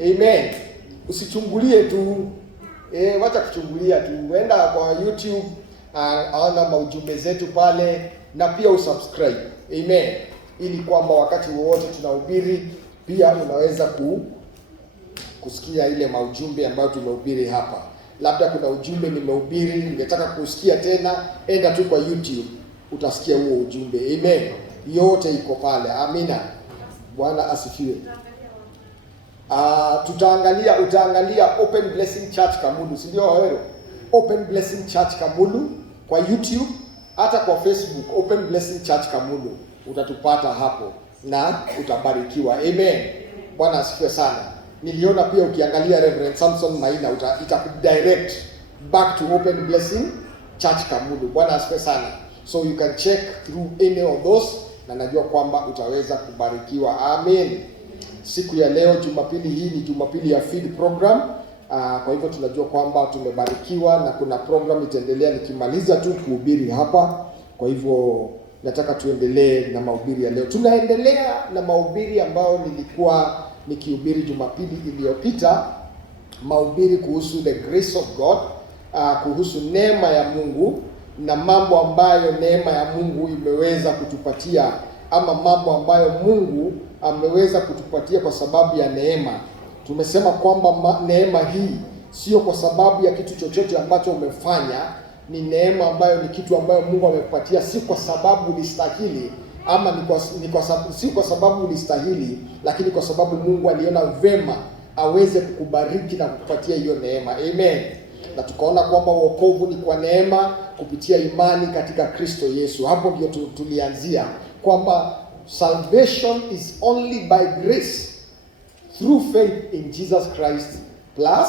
Amen. Usichungulie tu. Wacha kuchungulia tu. Wenda kwa YouTube, aona maujumbe zetu pale na pia usubscribe. Amen. Ili kwamba wakati wowote tunahubiri pia unaweza kusikia ile maujumbe ambayo tumehubiri hapa. Labda kuna ujumbe nimehubiri, ningetaka kusikia tena, enda tu kwa YouTube, utasikia huo ujumbe. Amen. Yote iko pale. Amina. Bwana asifiwe. Utaangalia Open Blessing Church Kamulu, si ndio Wawero? Open Blessing Church Kamulu kwa YouTube, hata kwa Facebook Open Blessing Church Kamulu, utatupata hapo na utabarikiwa. Amen. Bwana asifiwe sana. Niliona pia ukiangalia Reverend Samson Maina itakudirect back to Open Blessing Church Kamulu. Bwana asifiwe sana. So you can check through any of those na najua kwamba utaweza kubarikiwa. Amen. Siku ya leo Jumapili hii ni Jumapili ya feed program. Kwa hivyo tunajua kwamba tumebarikiwa na kuna program itaendelea nikimaliza tu kuhubiri hapa. Kwa hivyo nataka tuendelee na mahubiri ya leo. Tunaendelea na mahubiri ambayo nilikuwa nikihubiri Jumapili iliyopita, mahubiri kuhusu the grace of God, kuhusu neema ya Mungu na mambo ambayo neema ya Mungu imeweza kutupatia, ama mambo ambayo Mungu ameweza kutupatia kwa sababu ya neema. Tumesema kwamba neema hii sio kwa sababu ya kitu chochote ambacho umefanya, ni neema ambayo ni kitu ambayo Mungu amekupatia, si kwa sababu ulistahili, ama si kwa sababu ulistahili, lakini kwa sababu Mungu aliona vema aweze kukubariki na kukupatia hiyo neema. Amen. Na tukaona kwamba wokovu ni kwa neema kupitia imani katika Kristo Yesu. Hapo ndio tulianzia kwamba salvation is only by grace through faith in Jesus Christ plus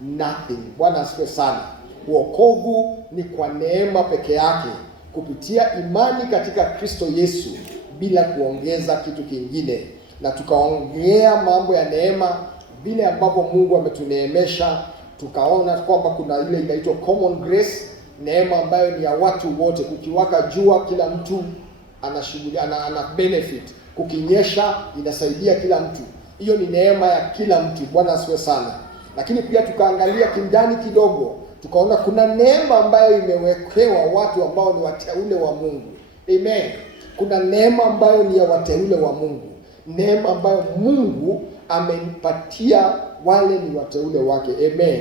nothing. Bwana asifiwe sana. Wokovu ni kwa neema peke yake kupitia imani katika Kristo Yesu bila kuongeza kitu kingine. Na tukaongea mambo ya neema, vile ambavyo Mungu ametuneemesha. Tukaona kwamba kuna ile inaitwa common grace, neema ambayo ni ya watu wote. Kukiwaka jua kila mtu ana benefit, kukinyesha inasaidia kila mtu. Hiyo ni neema ya kila mtu. Bwana asifiwe sana. Lakini pia tukaangalia kindani kidogo, tukaona kuna neema ambayo imewekewa watu ambao ni wateule wa Mungu. Amen. Kuna neema ambayo ni ya wateule wa Mungu, neema ambayo Mungu amempatia wale ni wateule wake. Amen.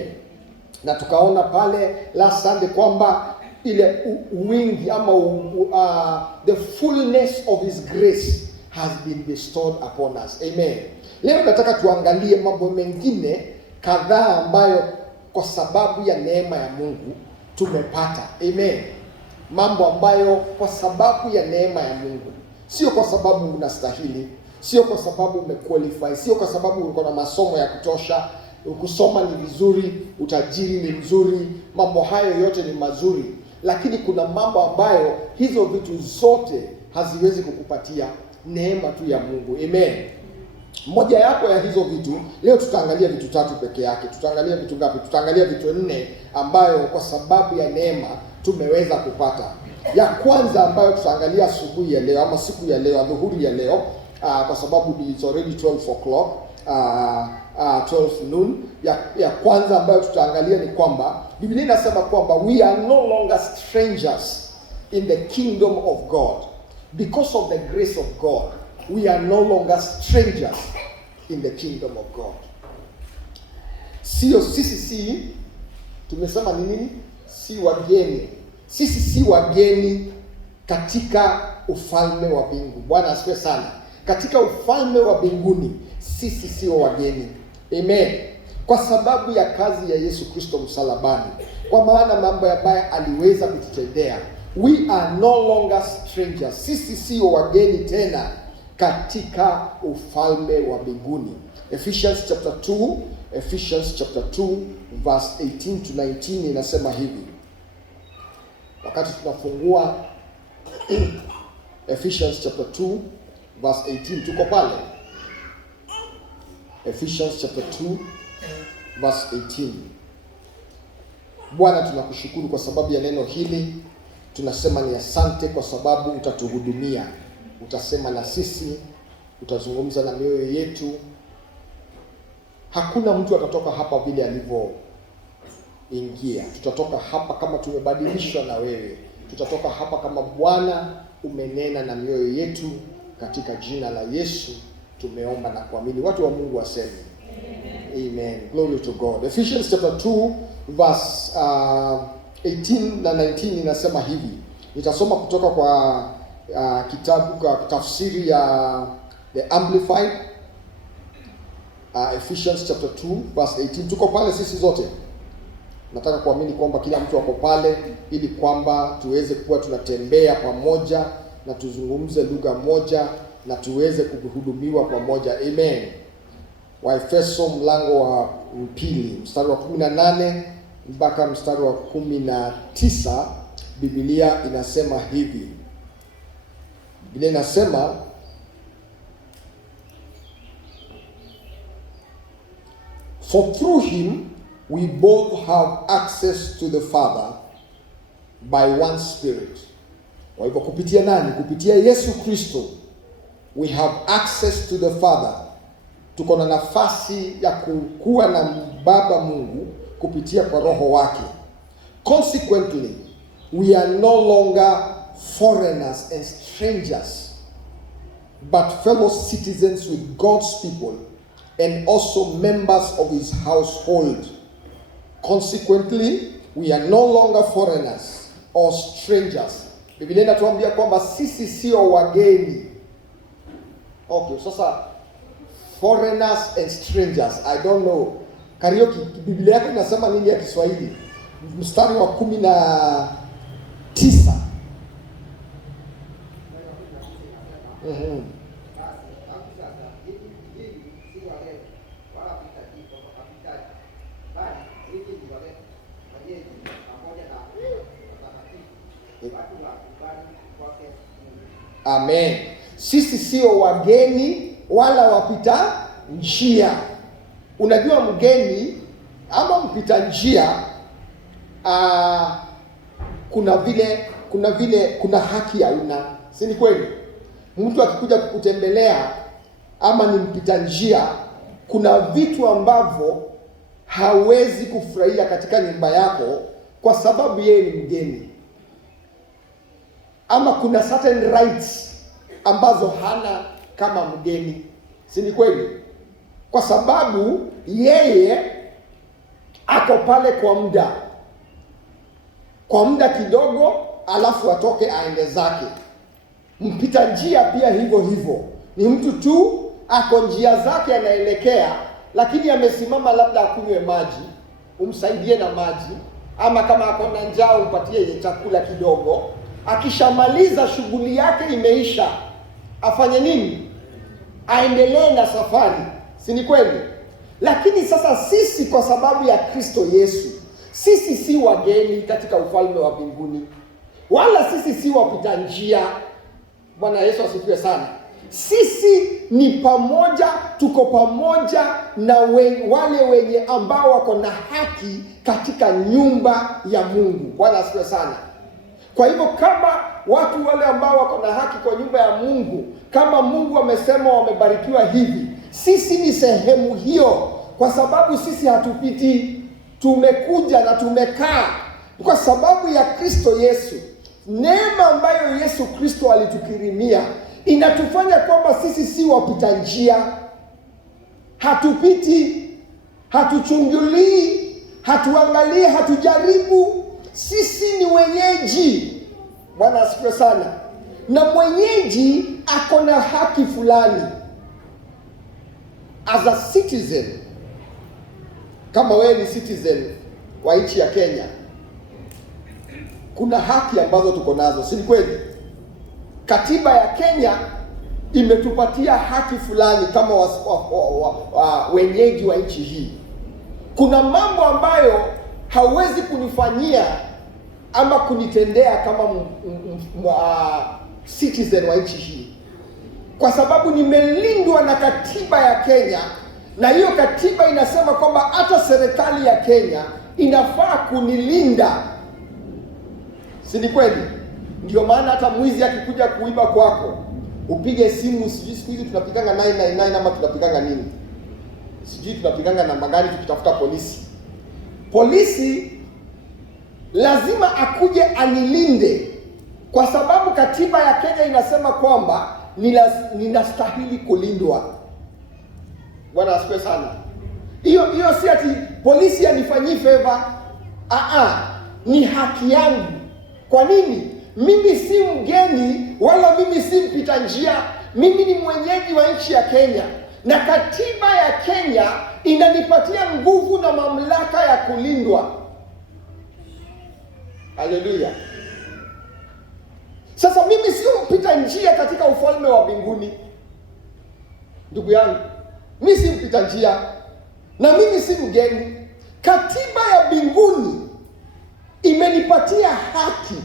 Na tukaona pale last Sunday kwamba ile wingi ama the fullness of his grace has been bestowed upon us. Amen. Leo nataka tuangalie mambo mengine kadhaa ambayo kwa sababu ya neema ya Mungu tumepata. Amen. Mambo ambayo kwa sababu ya neema ya Mungu, sio kwa sababu unastahili, sio kwa sababu umequalify, sio kwa sababu uko na masomo ya kutosha, kusoma ni vizuri, utajiri ni mzuri, mambo hayo yote ni mazuri, lakini kuna mambo ambayo hizo vitu zote haziwezi kukupatia, neema tu ya Mungu. Amen. Moja yapo ya hizo vitu, leo tutaangalia vitu 3 peke yake. Tutaangalia vitu ngapi? Tutaangalia vitu 4 ambayo kwa sababu ya neema tumeweza kupata. Ya kwanza ambayo tutaangalia asubuhi ya leo ama siku ya leo, adhuhuri ya leo, kwa sababu it's already 12 o'clock, 12 noon. Ya kwanza ambayo tutaangalia ni kwamba Biblia inasema kwamba we are no longer strangers in the kingdom of God. Because of the grace of God, we are no longer strangers in the kingdom of God. Sisi tumesema ni nini? Si wageni. Sisi si wageni katika ufalme wa mbingu. Bwana asifiwe sana. Katika ufalme wa mbinguni sisi sio wageni. Amen. Kwa sababu ya kazi ya Yesu Kristo msalabani, kwa maana mambo ambayo aliweza kututendea, we are no longer strangers. Sisi sio wageni tena katika ufalme wa mbinguni. Ephesians chapter 2 verse 18 to 19 inasema hivi. Wakati tunafungua Ephesians chapter 2 verse 18, tuko pale. Ephesians chapter 2 verse 18. Bwana, tunakushukuru kwa sababu ya neno hili. Tunasema ni asante kwa sababu utatuhudumia, utasema na sisi, utazungumza na mioyo yetu. Hakuna mtu atatoka hapa vile alivyoingia. Tutatoka hapa kama tumebadilishwa na wewe. Tutatoka hapa kama Bwana umenena na mioyo yetu, katika jina la Yesu tumeomba na kuamini. Watu wa Mungu waseme amen. Glory to God. Ephesians chapter 2 verse 18 na 19 inasema hivi. Nitasoma kutoka kwa kitabu kwa tafsiri ya the Amplified. Ephesians chapter 2 verse 18. Tuko pale sisi zote. Nataka kuamini kwamba kila mtu ako pale, ili kwamba tuweze kuwa tunatembea pamoja na tuzungumze lugha moja na tuweze kuhudumiwa pamoja. Amen. Waefeso mlango wa 2 mstari wa 18 mpaka mstari wa 19, Biblia inasema hivi. Biblia inasema, for through him we both have access to the Father by one Spirit. Kwa hivyo kupitia nani? Kupitia Yesu Kristo we have access to the Father. Tuko na nafasi ya kuwa na Baba Mungu kupitia kwa Roho wake. Consequently, we are no longer foreigners and strangers, but fellow citizens with God's people and also members of his household. Consequently, we are no longer foreigners or strangers. Biblia inatuambia kwamba sisi sio wageni. Okay, sasa foreigners and strangers, I don't know. Karaoke, Biblia yako inasema nini ya Kiswahili? Mstari wa 19. Amen. Sisi sio wageni wala wapita njia. Unajua mgeni ama mpita njia, kuna haki ya una. Si ni kweli? Mtu akikuja kukutembelea ama ni mpita njia, kuna vitu ambavyo hawezi kufurahia katika nyumba yako kwa sababu yeye ni mgeni. Ama kuna certain rights ambazo hana kama mgeni. Si ni kweli? Kwa sababu yeye ako pale kwa muda kidogo, alafu atoke aende zake. Mpita njia pia hivyo. Ni mtu tu ako njia zake anaelekea, lakini amesimama labda akunywe maji, umsaidie na maji, ama kama ako na njaa umpatie chakula kidogo. Akishamaliza shughuli yake imeisha, afanye nini? Aendelee na safari. Si ni kweli? Lakini sasa sisi kwa sababu ya Kristo Yesu, sisi si wageni katika ufalme wa mbinguni, wala sisi si wapita njia. Bwana Yesu asifiwe sana. Sisi ni pamoja, tuko pamoja na wale wenye ambao wako na haki katika nyumba ya Mungu. Bwana asifiwe sana. Kwa hivyo kama watu wale ambao wako na haki kwa nyumba ya Mungu, kama Mungu amesema wamebarikiwa hivi, sisi ni sehemu hiyo, kwa sababu sisi hatupiti, tumekuja na tumekaa kwa sababu ya Kristo Yesu. Neema ambayo Yesu Kristo alitukirimia inatufanya kwamba sisi si wapita njia. Hatupiti, hatuchungulii, hatuangalii, hatujaribu. Sisi ni wenyeji. Bwana asifiwe sana. Na mwenyeji ako na haki fulani. As a citizen, kama wewe ni citizen wa nchi ya Kenya, kuna haki ambazo tuko nazo. Si kweli? Katiba ya Kenya imetupatia haki fulani kama wenyeji wa nchi hii. Kuna mambo ambayo hauwezi kunifanyia ama kunitendea kama citizen wa nchi hii, kwa sababu nimelindwa na katiba ya Kenya, na hiyo katiba inasema kwamba hata serikali ya Kenya inafaa kunilinda. Si ni kweli? Ndio maana hata mwizi akikuja kuiba kwako, upige simu, siku hizi tunapiganga 999 ama tunapiganga nini? sijui tunapiganga namba gani tukitafuta polisi. Polisi lazima akuje anilinde, kwa sababu katiba ya Kenya inasema kwamba ninastahili kulindwa. Bwana asifiwe sana. Hiyo si ati polisi anifanyii favor. Ni haki yangu. Kwa nini? Mimi si mgeni wala mimi si mpita njia. Mimi ni mwenyeji wa nchi ya Kenya, na katiba ya Kenya inanipatia nguvu na mamlaka ya kulindwa. Haleluya. Sasa mimi sio mpita njia katika ufalme wa mbinguni. Ndugu yangu, mimi si mpita njia na mimi si mgeni. Katiba ya mbinguni imenipatia haki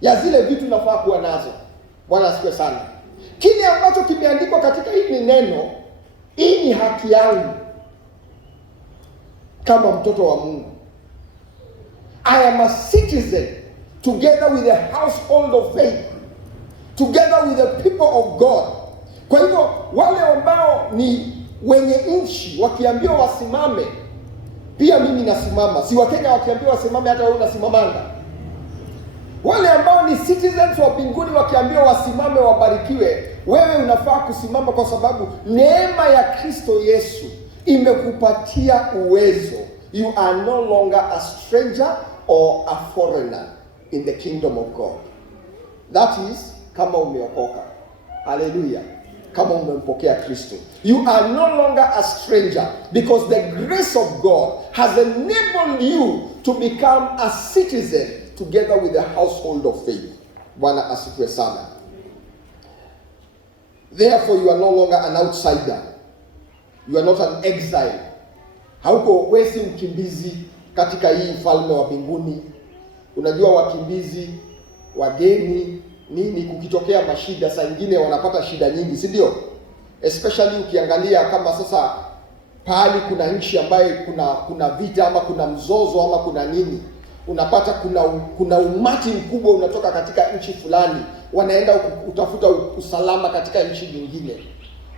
ya zile vitu nafaa kuwa nazo. Bwana asifiwe sana. Kile ambacho kimeandikwa katika hili neno, hii ni haki yangu kama mtoto wa Mungu. I am a citizen together with the household of faith, together with the people of God. Kwa hivyo wale ambao ni wenye nchi wakiambiwa wasimame, pia mimi nasimama. Si Wakenya wakiambiwa wasimame, hata wewe unasimamanga. Wale ambao ni citizens wa mbinguni wakiambiwa wasimame wabarikiwe, wewe unafaa kusimama, kwa sababu neema ya Kristo Yesu imekupatia uwezo. You are no longer a stranger or a foreigner in the kingdom of God. That is, kama umeokoka. Hallelujah. Kama umempokea Kristo. You are no longer a stranger, because the grace of God has enabled you to become a citizen together with the household of faith. Bwana asifiwe sana. Therefore you are no longer an outsider. You are not an exile. Hauko wewe si mkimbizi katika hii ufalme wa mbinguni. Unajua wakimbizi, wageni, nini, kukitokea mashida saa nyingine wanapata shida nyingi, si ndio? Especially ukiangalia kama sasa pahali kuna nchi ambayo kuna vita ama kuna mzozo ama kuna nini, unapata kuna umati mkubwa unatoka katika nchi fulani, wanaenda kutafuta usalama katika nchi nyingine.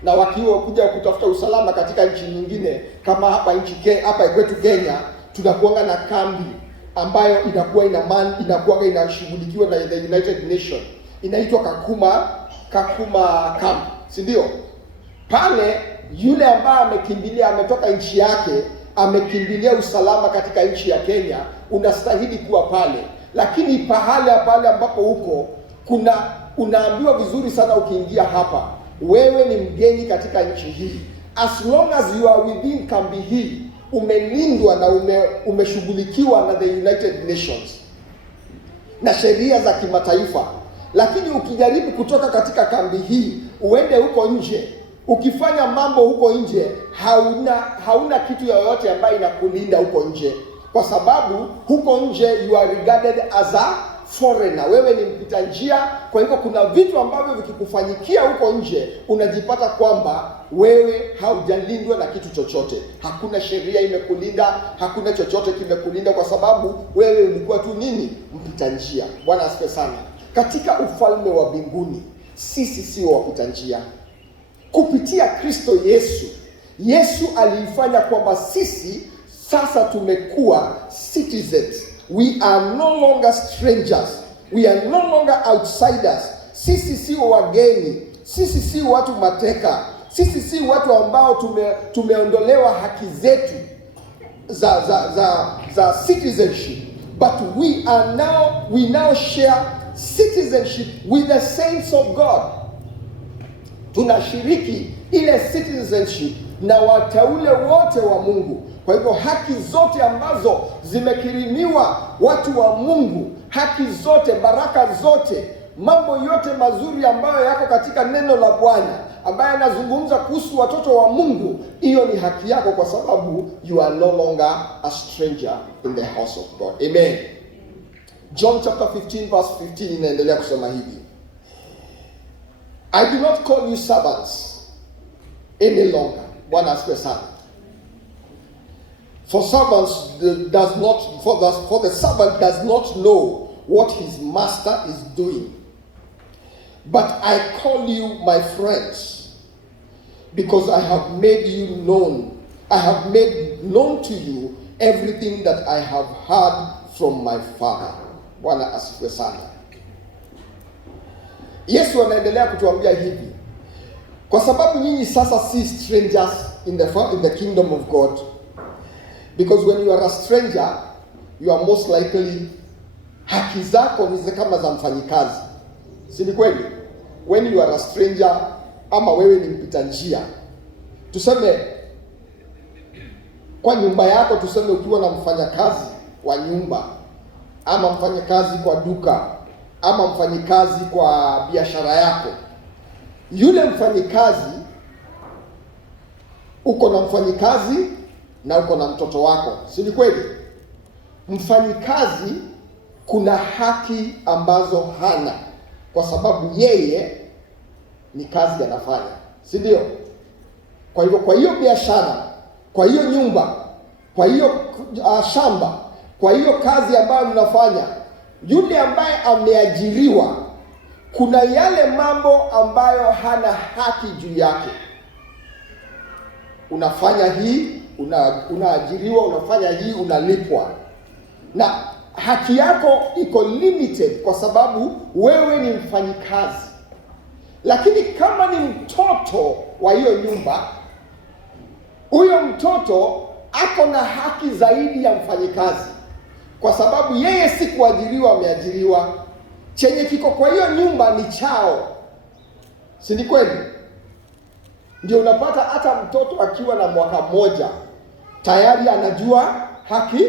Na wakiwa kuja kutafuta usalama katika nchi nyingine, kama hapa kwetu Kenya tunakuanga na kambi ambayo inakuwa inashughulikiwa na the United Nation, inaitwa Kakuma camp, si ndio? Pale yule ambaye amekimbilia, ametoka nchi yake, amekimbilia usalama katika nchi ya Kenya, unastahili kuwa pale. Lakini pale ambapo huko unaambiwa vizuri sana, ukiingia hapa, wewe ni mgeni katika nchi hii. As long as you are within kambi hii, umelindwa na umeshughulikiwa na the United Nations na sheria za kimataifa. Lakini ukijaribu kutoka katika kambi hii uende huko nje, ukifanya mambo huko nje, hauna kitu yoyote ambayo inakulinda huko nje, kwa sababu huko nje you are regarded as a foreigner. Wewe ni mpita njia. Kwa hivyo kuna vitu ambavyo vikikufanyikia huko nje, unajipata kwamba wewe haujalindwa na kitu chochote. Hakuna sheria imekulinda, hakuna chochote kimekulinda, kwa sababu wewe ulikuwa tu nini? Mpita njia. Bwana asifiwe sana. Katika ufalme wa mbinguni sisi sio wapita njia. Kupitia Kristo Yesu aliifanya kwamba sisi sasa tumekuwa citizens. We are no longer strangers. We are no longer outsiders. Sisi si wageni. Sisi si watu mateka. Sisi si watu ambao tumeondolewa haki zetu za citizenship. But we now share citizenship with the saints of God. Tunashiriki ile citizenship na wateule wote wa Mungu. Kwa hivyo haki zote ambazo zimekirimiwa watu wa Mungu, haki zote, baraka zote, mambo yote mazuri ambayo yako katika neno la Bwana, ambaye anazungumza kuhusu watoto wa Mungu, hiyo ni haki yako, kwa sababu you are no longer a stranger in the house of God. Amen. John chapter 15 verse 15 inaendelea kusema hivi: I do not call you servants any longer. Bwana asifiwe sana. For the servant does not know what his master is doing. But I call you my friends. because I have made you known. I have made known to you everything that I have heard from my Father. Bwana asifiwe sana. Yesu anaendelea kutuambia hivi, kwa sababu nyinyi sasa si strangers in the kingdom of God. Because when you are a stranger, you are most likely, haki zako ni kama za mfanyikazi. Si ni kweli? When you are a stranger, ama wewe ni mpita njia, tuseme kwa nyumba yako, tuseme ukiwa na mfanyakazi wa nyumba, ama mfanyakazi kwa duka, ama mfanyikazi kwa biashara yako. Yule mfanyikazi, uko na mfanyikazi na uko na mtoto wako. Si ni kweli? Mfanyikazi kuna haki ambazo hana, kwa sababu yeye ni kazi anafanya. Si ndio? Kwa hivyo, kwa hiyo biashara, kwa hiyo nyumba, kwa hiyo shamba, kwa hiyo kazi ambayo mnafanya, yule ambaye ameajiriwa, kuna yale mambo ambayo hana haki juu yake. Unafanya hii, unaajiriwa, unafanya hii, unalipwa, na haki yako iko limited kwa sababu wewe ni mfanyikazi. Lakini kama ni mtoto wa hiyo nyumba, huyo mtoto ako na haki zaidi ya mfanyikazi, kwa sababu yeye si kuajiriwa, ameajiriwa. Chenye kiko kwa hiyo nyumba ni chao. Si ni kweli? Ndio unapata hata mtoto akiwa na mwaka mmoja tayari anajua haki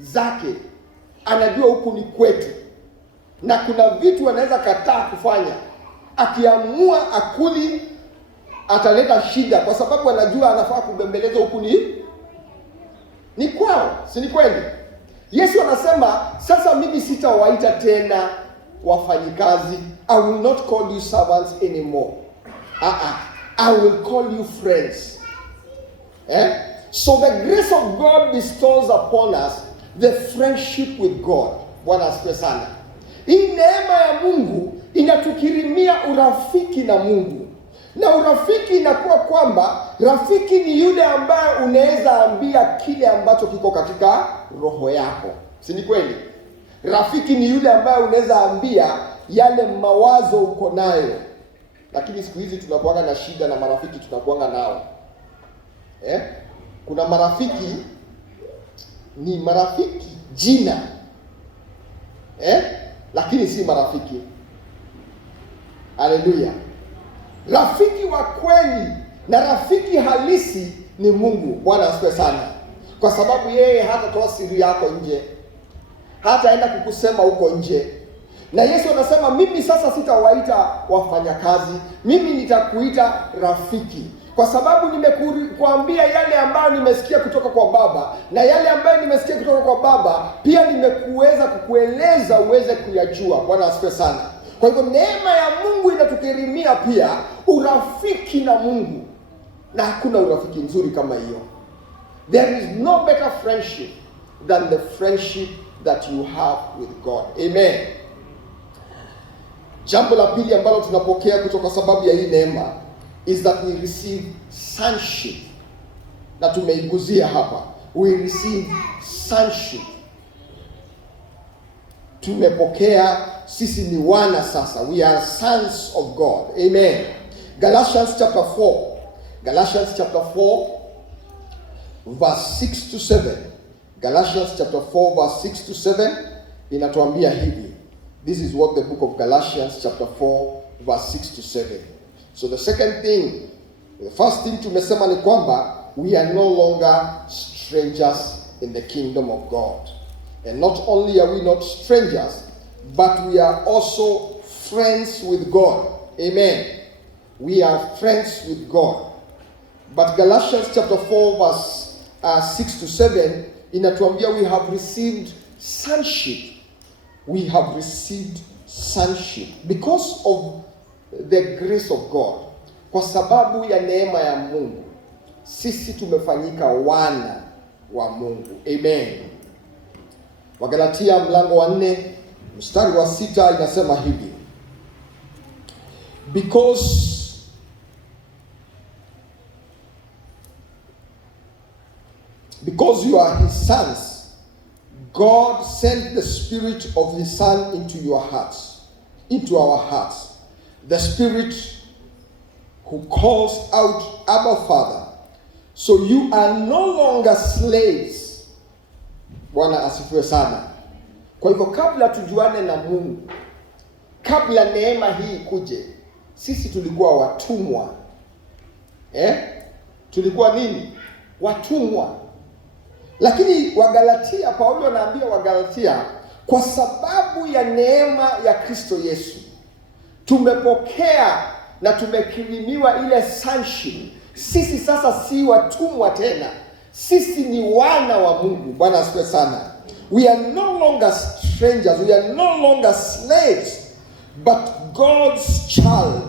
zake, anajua huku ni kwetu, na kuna vitu anaweza kataa kufanya. Akiamua akuli, ataleta shida, kwa sababu anajua anafaa kubembeleza huku ni kwao. Si ni kweli? Yesu anasema sasa, mimi sitawaita tena wafanyikazi. I will not call you servants anymore. I will call you friends. So the grace of God bestows upon us the friendship with God. Bwana asifiwe sana. Hii neema ya Mungu inatukirimia urafiki na Mungu. Na urafiki inakuwa kwamba rafiki ni yule ambaye unaweza ambia kile ambacho kiko katika roho yako. Si ni kweli? Rafiki ni yule ambaye unaweza ambia yale mawazo uko nayo. Lakini siku hizi tunakuanga na shida na marafiki tunakuanga nao. Kuna marafiki ni marafiki jina. Lakini si marafiki. Haleluya. Rafiki wa kweli na rafiki halisi ni Mungu. Bwana asifiwe sana. Kwa sababu yeye hatatoa siri yako nje, hataenda kukusema huko nje. Na Yesu anasema mimi sasa sitawaita wafanyakazi, mimi nitakuita rafiki, kwa sababu nimekuambia yale ambayo nimesikia kutoka kwa Baba, na yale ambayo nimesikia kutoka kwa Baba pia nimekuweza kukueleza uweze kuyajua. Bwana asifiwe sana. Kwa hivyo neema ya Mungu inatukirimia pia urafiki na Mungu, na hakuna urafiki nzuri kama hiyo. There is no better friendship than the friendship that you have with God. Amen. Jambo la pili ambalo tunapokea kutoka sababu ya hii neema is that we receive sonship. Na tumeiguzia hapa. We receive sonship. Tumepokea, sisi ni wana sasa. We are sons of God. Amen. Galatians chapter 4. Galatians chapter 4 verse 6 to 7. Galatians chapter 4 verse 6 to 7 inatuambia hivi. This is what the book of Galatians chapter 4 verse 6 to 7. So the first thing tumesema ni kwamba we are no longer strangers in the kingdom of God. And not only are we not strangers, but we are also friends with God. Amen. We are friends with God. But Galatians chapter 4 verse 6 to 7 inatuambia we have received sonship. We have received sonship because of the grace of God. Kwa sababu ya neema ya Mungu, sisi tumefanyika wana wa Mungu. Amen. Wagalatia mlango wa 4 mstari wa 6 inasema hivi. Because because you are his sons, God sent the Spirit of his Son into your hearts, into our hearts. The Spirit who calls out, Abba, Father. So you are no longer slaves. Bwana asifiwe sana. Kwa hivyo kabla tujuane na Mungu, kabla neema hii kuje, sisi tulikuwa watumwa. Tulikuwa nini? Watumwa. Lakini Wagalatia, Paulo anaambia Wagalatia, kwa sababu ya neema ya Kristo Yesu tumepokea na tumekirimiwa ile sonship. Sisi sasa si watumwa tena, sisi ni wana wa Mungu. Bwana asifiwe sana. We are no longer strangers, we are no longer slaves, but God's child.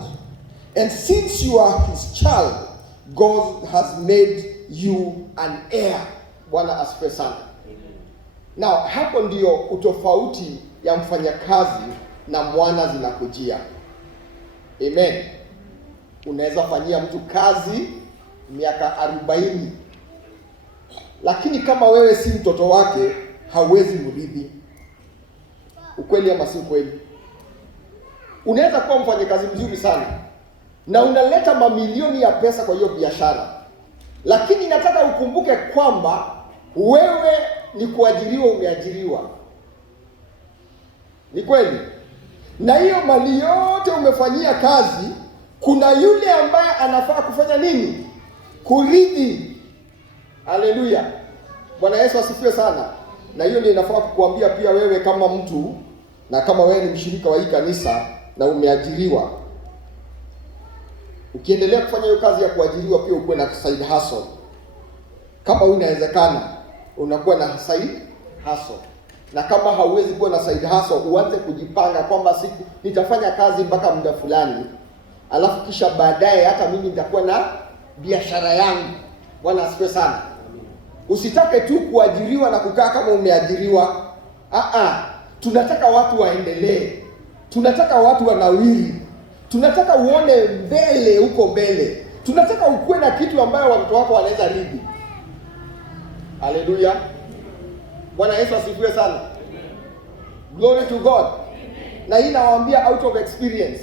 And since you are his child, God has made you an heir. Bwana asifiwe sana. Now, hapo ndio utofauti ya mfanyakazi na mwana zinakujia. Amen. Unaweza fanyia mtu kazi miaka 40, lakini kama wewe si mtoto wake, hauwezi mrithi. Ukweli ama si ukweli? Unaweza kuwa mfanyakazi mzuri sana na unaleta mamilioni ya pesa kwa hiyo biashara, lakini nataka ukumbuke kwamba wewe ni kuajiriwa, umeajiriwa. Ni kweli? Na hiyo mali yote umefanyia kazi, kuna yule ambaye anafaa kufanya nini? Kurithi. Haleluya. Bwana Yesu asifiwe sana. Na hiyo ndio inafaa kukuambia pia wewe kama mtu, na kama wewe ni mshirika wa hii kanisa na umeajiriwa, ukiendelea kufanya hiyo kazi ya kuajiriwa, pia ukuwe na side hustle. Kama inawezekana, unakuwa na side hustle. Na kama hauwezi kuwa na side hustle, uanze kujipanga kwamba siku nitafanya kazi mpaka muda fulani, alafu kisha baadaye hata mimi nitakuwa na biashara yangu. Bwana asifiwe sana. Usitake tu kuajiriwa na kukaa kama umeajiriwa. Tunataka watu waendelee. Tunataka watu wanawiri. Tunataka uone mbele, huko mbele. Tunataka ukuwe na kitu ambayo watoto wako wanaweza rithi. Haleluya. Bwana Yesu asifiwe sana. Glory to God. Na hii nawaambia out of experience.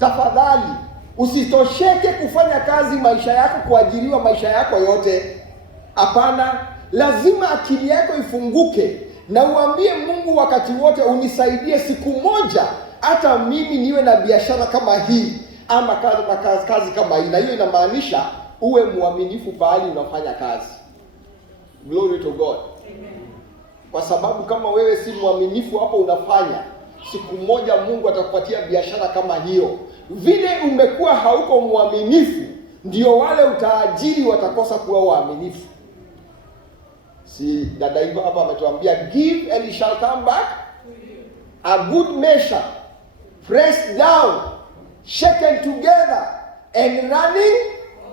Tafadhali usitosheke kufanya kazi maisha yako, kuajiriwa maisha yako yote. Hapana, lazima akili yako ifunguke na uambie Mungu wakati wote, unisaidie siku moja hata mimi niwe na biashara kama hii ama kazi kama hii. Na hiyo inamaanisha uwe mwaminifu pahali unafanya kazi. Glory to God. Amen. Kwa sababu kama wewe si mwaminifu hapo unafanya, siku moja Mungu atakupatia biashara kama hiyo. Vile umekuwa hauko mwaminifu, ndio wale utaajiri watakosa kuwa waaminifu. Si dada hivyo hapa ametuambia, give and it shall come back, a good measure, pressed down, shaken together and running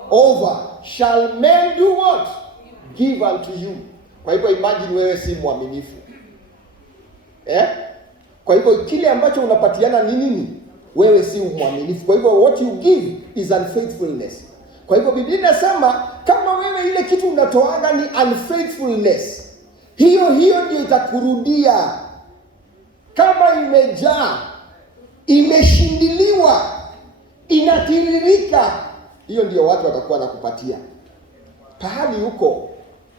over, shall men do what? Give unto you. Kwa hivyo imagine wewe si mwaminifu. Kwa hivyo kile ambacho unapatiana ni nini? Wewe si mwaminifu. Kwa hivyo what you give is unfaithfulness. Kwa hivyo Biblia inasema kama wewe ile kitu unatoanga ni unfaithfulness, hiyo ndio itakurudia. Kama imejaa, imeshindiliwa, inatiririka, hiyo ndio watu watakuwa nakupatia. Pahali huko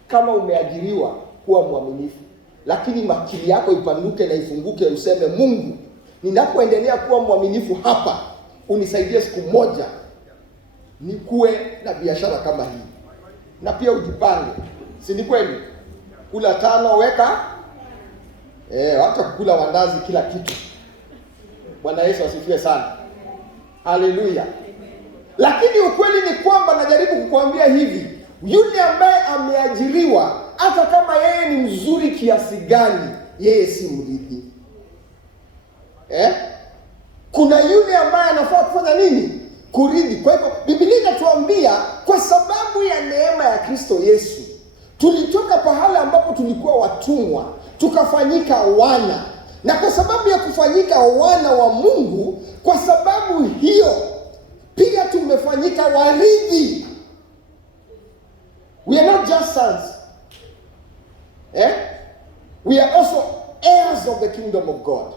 kama umeajiriwa, kuwa mwaminifu. Lakini akili yako ipanuke na ifunguke, useme Mungu, ninapoendelea kuwa mwaminifu hapa, unisaidie siku moja nikuwe na biashara kama hii. Na pia ujipange. Si ni kweli? Kula 5 weka. Hata kukula wandazi kila kitu. Bwana Yesu asifiwe sana. Haleluya. Lakini ukweli ni kwamba najaribu kukuambia hivi, yule ambaye ameajiriwa, hata kama yeye ni mzuri kiasi gani, yeye si mrithi. Kuna yule ambaye anafaa kufanya nini? Kurithi. Kwa hivyo Biblia inatuambia kwa sababu ya neema ya Kristo Yesu, tulitoka pahala ambapo tulikuwa watumwa, tukafanyika wana. Na kwa sababu ya kufanyika wana wa Mungu, kwa sababu hiyo pia tumefanyika warithi. We are not just sons. We are also heirs of the kingdom of God.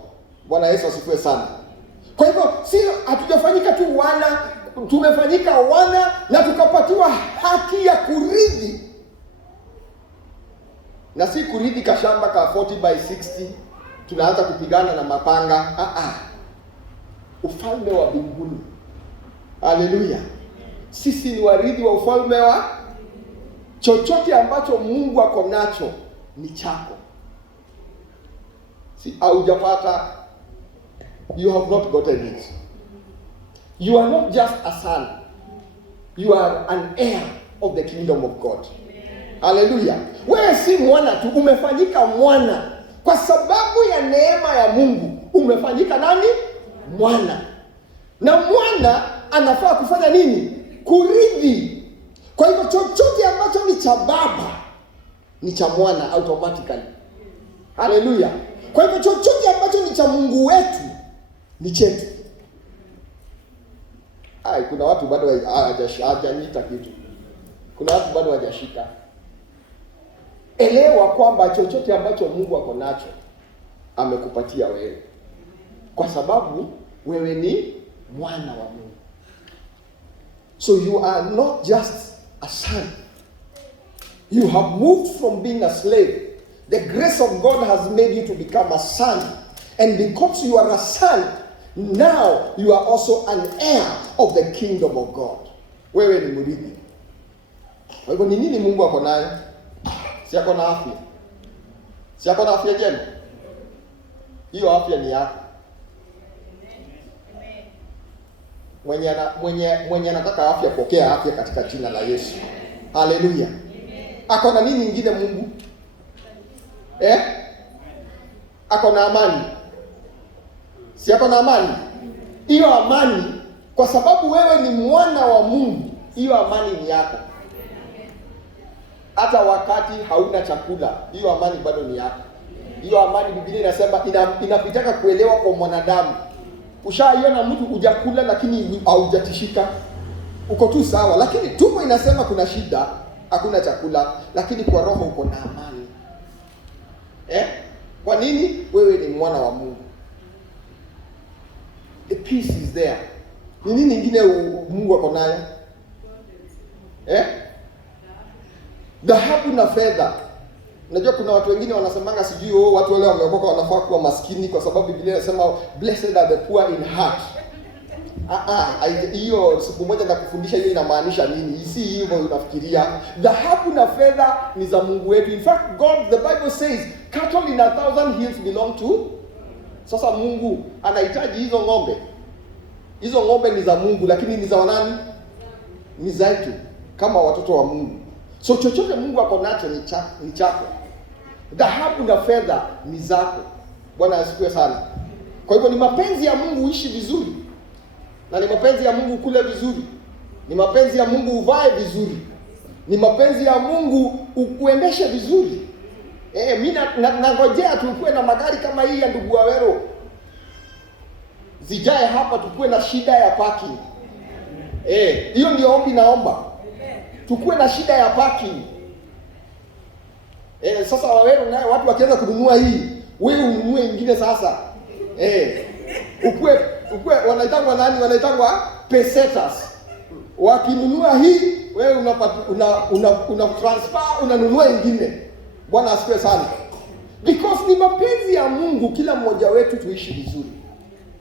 Bwana Yesu asifiwe sana. Kwa hivyo si hatujafanyika tu wana, tumefanyika wana na tukapatiwa haki ya kurithi. Na si kurithi kashamba ka 40/60 tunaanza kupigana na mapanga. Ufalme wa mbinguni. Haleluya. Sisi ni warithi wa ufalme wa chochote ambacho Mungu ako nacho ni chako. Si haujapata, you have not gotten it. You are not just a son. You are an heir of the kingdom of God. Haleluya. Wewe si mwana tu, umefanyika mwana. Kwa sababu ya neema ya Mungu, umefanyika nani? Mwana. Na mwana anafaa kufanya nini? Kurithi. Kwa hivyo chochote ambacho ni cha baba ni cha mwana automatically. Haleluya. Kwa hivyo chochote ambacho ni cha Mungu wetu ni chetu. Kuna watu bado hawajanyita kitu. Kuna watu bado hawajashika. Elewa kwamba chochote ambacho Mungu ako nacho amekupatia wewe. Kwa sababu wewe ni mwana wa Mungu. So you are not just a son. You have moved from being a slave. The grace of God has made you to become a son. And because you are a son, now you are also an heir of the kingdom of God. Wewe ni mrithi. Kwa hivyo ni nini Mungu ako nayo? Si ako na afya. Si ako na afya njema. Hiyo afya ni yako. Mwenye anataka afya, pokea afya katika jina la Yesu. Haleluya. Ako na nini nyingine Mungu? Ako na amani. Si ako na amani? Hiyo amani, kwa sababu wewe ni mwana wa Mungu, hiyo amani ni yako. Hata wakati hauna chakula, hiyo amani bado ni yako. Hiyo amani Biblia inasema inapitaka kuelewa kwa mwanadamu. Ushaiona mtu hujakula lakini haujatishika? Uko tu sawa, lakini tumbo inasema kuna shida, hakuna chakula, lakini kwa roho uko na amani. Kwa nini? Wewe ni mwana wa Mungu. The peace is there. Ni nini nyingine Mungu ako nayo? Dhahabu na fedha. Unajua kuna watu wengine wanasemanga sijui watu wale wameokoka wanafaa kuwa maskini kwa sababu Biblia inasema blessed are the poor in heart. Hiyo siku moja nakufundisha hiyo inamaanisha nini. Si hivyo unafikiria. Dhahabu na fedha ni za Mungu wetu. In fact, God, the Bible says, cattle in 1,000 hills belong to. Sasa Mungu anahitaji hizo ng'ombe. Hizo ng'ombe ni za Mungu, lakini ni za nani? Ni zetu kama watoto wa Mungu. So chochote Mungu ako nacho ni chako. Dhahabu na fedha ni zako. Bwana asifiwe sana. Kwa hivyo ni mapenzi ya Mungu uishi vizuri. Na ni mapenzi ya Mungu kule vizuri. Ni mapenzi ya Mungu uvae vizuri. Ni mapenzi ya Mungu ukuendeshe vizuri. Mimi nangojea tukue na magari kama hii ya ndugu Wawero. Zijae hapa tukue na shida ya parking. Hiyo ndio ombi naomba. Tukue na shida ya parking. Sasa Wawero naye watu wakianza kununua hii, wewe ununue nyingine sasa. Ukue wanaitangwa nani? Wanaitangwa pesetas. Wakinunua hii, wewe una transfer unanunua nyingine. Bwana asifiwe sana. Because ni mapenzi ya Mungu kila mmoja wetu tuishi vizuri.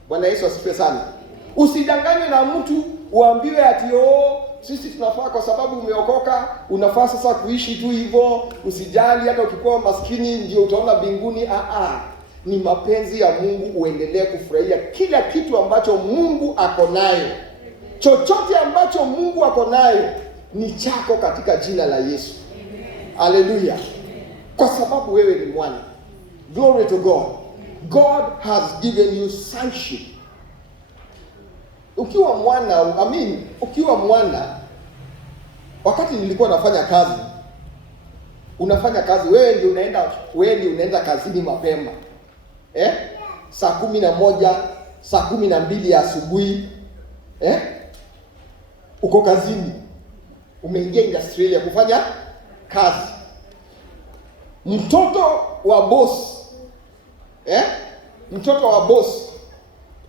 Bwana Yesu asifiwe sana. Usidanganywe na mtu uambiwe ati sisi tunafaa kwa sababu umeokoka, unafaa sasa kuishi tu hivyo, usijali hata ukikuwa maskini ndio utaona mbinguni. Ni mapenzi ya Mungu uendelee kufurahia kila kitu ambacho Mungu ako nayo. Chochote ambacho Mungu ako nayo ni chako katika jina la Yesu. Haleluya. Kwa sababu wewe ni mwana. Glory to God. God has given you sonship. Ukiwa mwana, wakati nilikuwa nafanya kazi, unafanya kazi, wewe ndio unaenda kazini mapema. Saa 11, saa 12 ya asubuhi. Uko kazini. Umeingia industry ya kufanya kazi. Mtoto wa boss, mtoto wa boss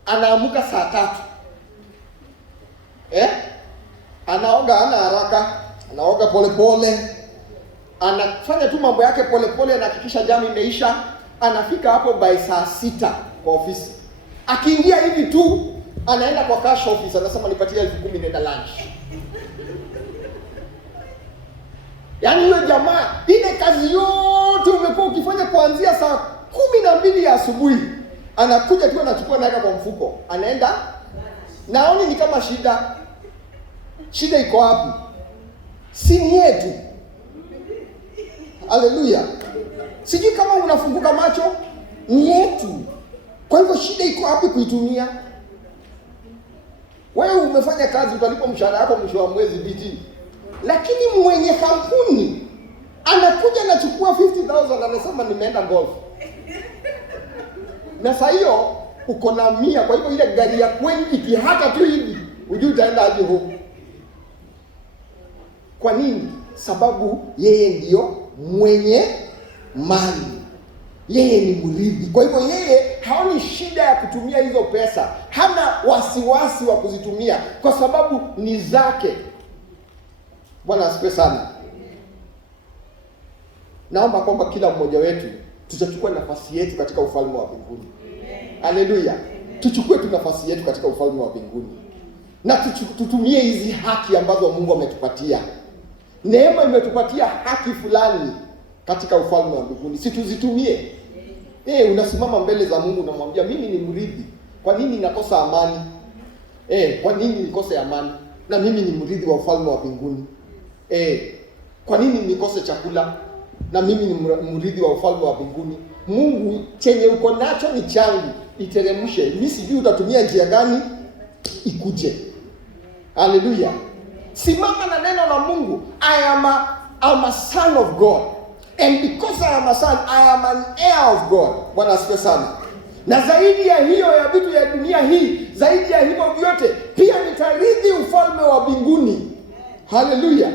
anaamka saa 3, anaoga, hana haraka, anaoga polepole, anafanya tu mambo yake polepole, anahakikisha jamu imeisha, anafika hapo by saa 6 kwa ofisi. Akiingia hivi tu anaenda kwa cash office, anasema nipatie 10,000 nenda lunch. Yaani huyo jamaa, ile kazi yote umekuwa ukifanya kuanzia saa 12 ya asubuhi, anakuja tu anachukua naweka kwa mfuko, anaenda. Naoni ni kama shida iko wapi? Si ni yetu. Haleluya. Sijui kama unafunguka macho, ni yetu. Kwa hivyo shida iko wapi kuitumia? Wewe umefanya kazi, utalipa mshahara wako mwisho wa mwezi bidii. Lakini mwenye kampuni anakuja anachukua 50,000 anasema nimeenda golf. Na saa hiyo uko na 100, kwa hivyo ile gari ya kweli ikihata tu hivi, hujui utaenda hadi huko. Kwa nini? Sababu yeye ndiyo mwenye mali. Yeye ni mrithi. Kwa hivyo yeye haoni shida ya kutumia hizo pesa. Hana wasiwasi wa kuzitumia kwa sababu ni zake. Bwana asifiwe sana. Naomba kwamba kila mmoja wetu tutachukua nafasi yetu katika ufalme wa mbinguni. Haleluya. Tuchukue tu nafasi yetu katika ufalme wa mbinguni. Na tutumie hizi haki ambazo Mungu ametupatia. Neema imetupatia haki fulani katika ufalme wa mbinguni. Si tuzitumie. Unasimama mbele za Mungu unamwambia mimi ni mrithi. Kwa nini nakosa amani? Kwa nini nikose amani? Na mimi ni mrithi wa ufalme wa mbinguni. Kwa nini nikose chakula? Na mimi ni mrithi wa ufalme wa mbinguni. Mungu, chenye uko nacho ni changu, iteremshe. Mimi sijui utatumia njia gani ikuje. Haleluya. Simama na neno la Mungu. I am a son of God. And because I am a son, I am an heir of God. Bwana asifiwe sana. Na zaidi ya hiyo ya vitu ya dunia hii, zaidi ya hivyo vyote, pia nitarithi ufalme wa mbinguni. Haleluya.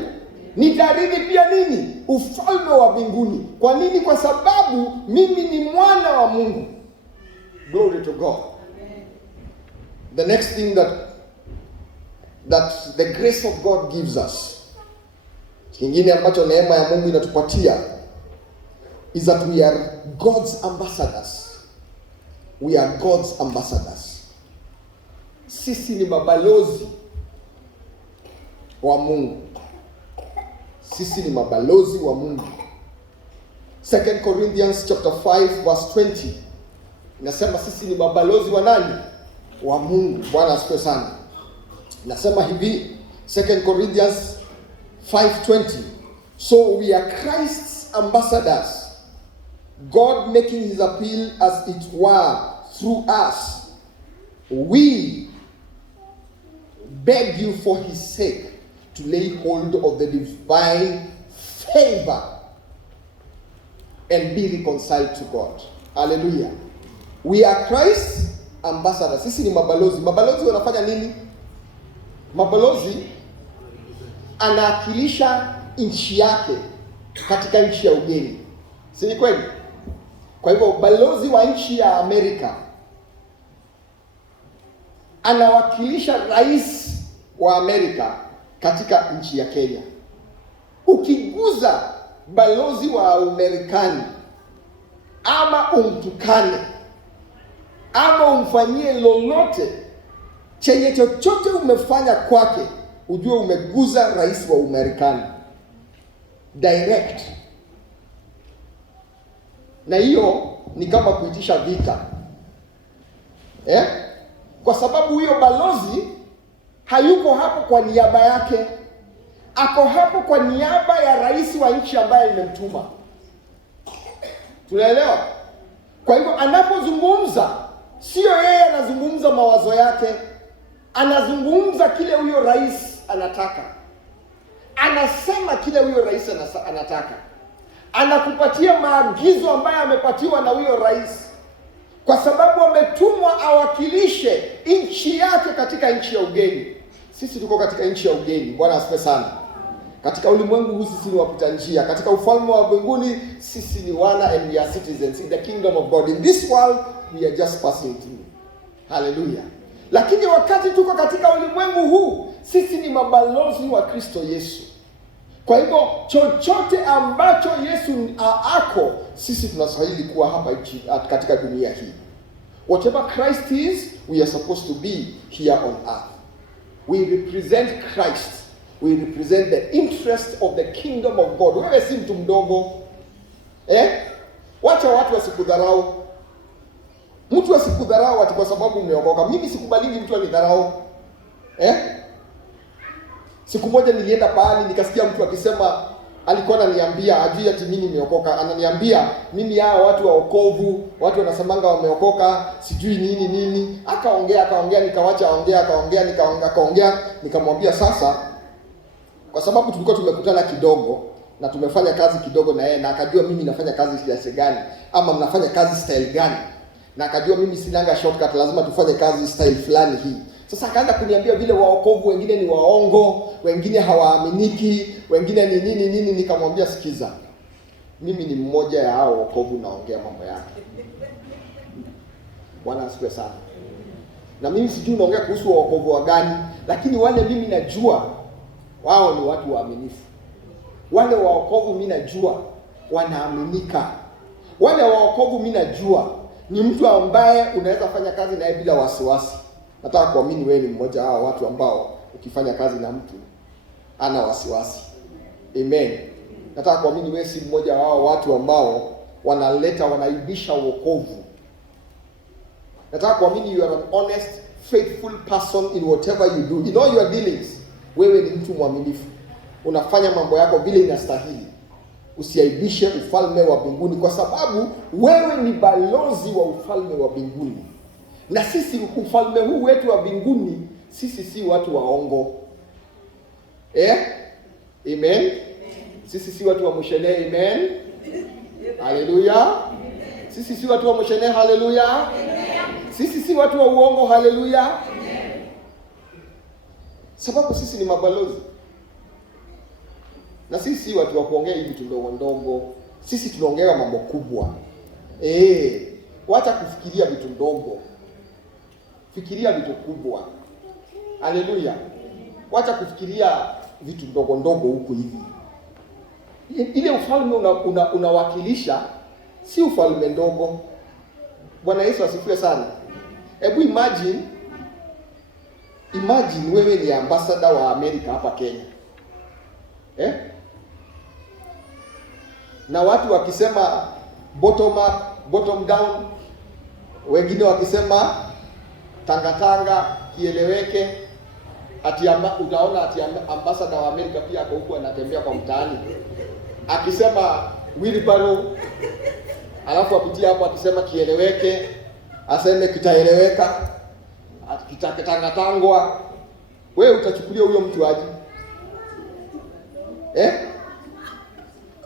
Nitarithi pia nini? Ufalme wa mbinguni. Kwa nini? Kwa sababu mimi ni mwana wa Mungu. Glory to God. The next thing that the grace of God gives us, kingine ambacho neema ya Mungu inatupatia, is that we are God's ambassadors. We are God's ambassadors. Sisi ni mabalozi wa Mungu. Sisi ni mabalozi wa Mungu. 2 Corinthians chapter 5 verse 20 inasema sisi ni mabalozi wa nani? Wa Mungu. Bwana asifiwe sana. Nasema hivi 2 Corinthians 5:20, so we are Christ's ambassadors, God making his appeal as it were through us. We beg you for his sake to lay hold of the divine favor and be reconciled to God. Hallelujah. We are Christ's ambassadors. Sisi ni mabalozi. Mabalozi wanafanya nini? Mabalozi anawakilisha nchi yake katika nchi ya ugeni. Si ni kweli? Kwa hivyo balozi wa nchi ya Amerika anawakilisha rais wa Amerika katika nchi ya Kenya. Ukiguza balozi wa Amerikani ama umtukane ama umfanyie lolote chenye chochote umefanya kwake, ujue umeguza rais wa Amerikani direct. Na hiyo ni kama kuitisha vita. Kwa sababu huyo balozi hayuko hapo kwa niaba yake, ako hapo kwa niaba ya rais wa nchi ambaye imemtuma. Tunaelewa? Kwa hivyo anapozungumza, sio yeye anazungumza mawazo yake, anazungumza kile huyo rais anataka. Anasema kile huyo rais anataka. Anakupatia maagizo ambayo amepatiwa na huyo rais, kwa sababu ametumwa awakilishe nchi yake katika nchi ya ugeni. Sisi tuko katika nchi ya ugeni. Bwana asifiwe sana. Katika ulimwengu huu sisi ni wapita njia. Katika ufalme wa mbinguni sisi ni wana, and we are citizens in the kingdom of God. In this world we are just passing through. Hallelujah. Lakini wakati tuko katika ulimwengu huu sisi ni mabalozi wa Kristo Yesu. Kwa hivyo chochote ambacho Yesu ako, sisi tunastahili kuwa hapa katika dunia hii. Whatever Christ is, we are supposed to be here on earth. We represent Christ. We represent the interest of the kingdom of God. Wewe si mtu mdogo. Wacha watu wasikudharau. Mtu asikudharau ati kwa sababu umeokoka. Mimi sikubaliki mtu anidharau. Siku moja nilienda pahali nikasikia mtu akisema, alikuwa ananiambia ajui ati mimi nimeokoka. Ananiambia mimi hao watu wa wokovu, watu wanasemanga wameokoka, sijui nini. Akaongea nikawacha akaongea, nikamwambia sasa, kwa sababu tulikuwa tumekutana kidogo na tumefanya kazi kidogo na yeye, na akajua mimi nafanya kazi kiasi gani ama mnafanya kazi style gani, na akajua mimi sinanga shortcut, lazima tufanye kazi style fulani hii. Sasa akaanza kuniambia vile waokovu wengine ni waongo, wengine hawaaminiki, wengine ni nini. Nikamwambia sikiza, mimi ni mmoja ya hao wokovu, naongea mambo yake. Bwana asifiwe sana. Na mimi sijui naongea kuhusu wokovu wa gani, lakini wale mimi najua wao ni watu waaminifu. Wale waokovu mimi najua wanaaminika. Wale waokovu mimi najua ni mtu ambaye unaweza fanya kazi naye bila wasiwasi. Nataka kuamini wewe ni mmoja hao watu ambao ukifanya kazi na mtu ana wasiwasi. Amen. Nataka kuamini wewe si mmoja hao watu ambao wanaibisha wokovu. Nataka kuamini you are an honest, faithful person in whatever you do. In all your dealings, wewe ni mtu mwaminifu. Unafanya mambo yako vile inastahili. Usiaibishe ufalme wa mbinguni, kwa sababu wewe ni balozi wa ufalme wa mbinguni. Na sisi ufalme huu wetu wa mbinguni, sisi si watu waongo. Amen. Sisi si watu wa mshene. Amen. Haleluya. Sisi si watu wa mshene. Haleluya. Sisi si watu wa uongo. Haleluya. Sababu sisi ni mabalozi. Na sisi si watu wa kuongea hivi vitu ndogo. Sisi tunaongea mambo kubwa. Wacha kufikiria vitu ndogo. Fikiria vitu kubwa. Haleluya. Wacha kufikiria vitu ndogo huku hivi. Ile ufalme unawakilisha si ufalme ndogo. Bwana Yesu asifiwe sana. Hebu imagine wewe ni ambassador wa Amerika hapa Kenya. Na watu wakisema bottom up, bottom down, wengine wakisema tanga kieleweke, utaona ati ambassador wa Amerika pia ako huko anatembea kwa mtaani akisema wheelbarrow, alafu apitia hapo akisema kieleweke, aseme kitaeleweka, tangwa. Wewe utachukulia huyo mtu aje?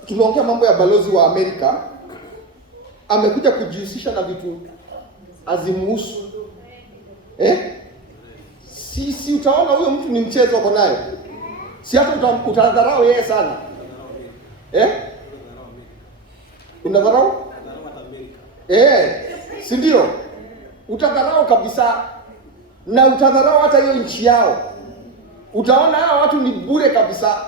Tunaongea mambo ya balozi wa Amerika, amekuja kujihusisha na vitu azimuhusu. Si utaona huyo mtu ni mchezo uko nayo. Si hata utadharau yeye sana. Unadharau? Si ndio? Utadharau kabisa. Na utadharau hata hiyo nchi yao. Utaona hao watu ni bure kabisa.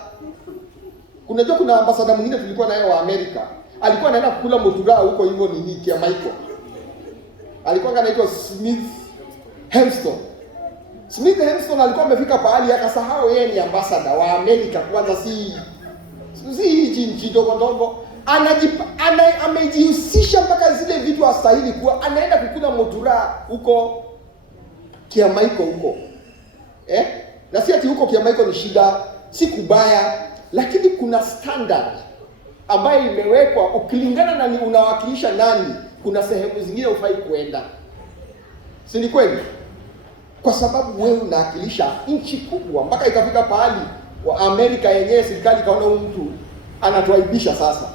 Unajua kuna ambassador mwingine tulikuwa naye wa Amerika. Alikuwa anaenda kukula motura huko hivyo nini kia Michael. Alikuwa anaitwa Smith Hempston. Smith Hempston alikuwa amefika pahali akasahau yeye ni ambassador wa Amerika. Kwanza si nchi ndogo. Amejihusisha mpaka zile vitu hastahili kuwa anaenda kukula motura huko kia Michael huko. Na si ati huko kia Michael ni shida, si kubaya, lakini kuna standard ambayo imewekwa ukilingana na ni unawakilisha nani. Kuna sehemu zingine hufai kuenda. Si ni kweli? Kwa sababu wewe unawakilisha nchi kubwa, mpaka ikafika pahali wa Amerika yenyewe serikali kaona huyu mtu anatuaibisha sasa.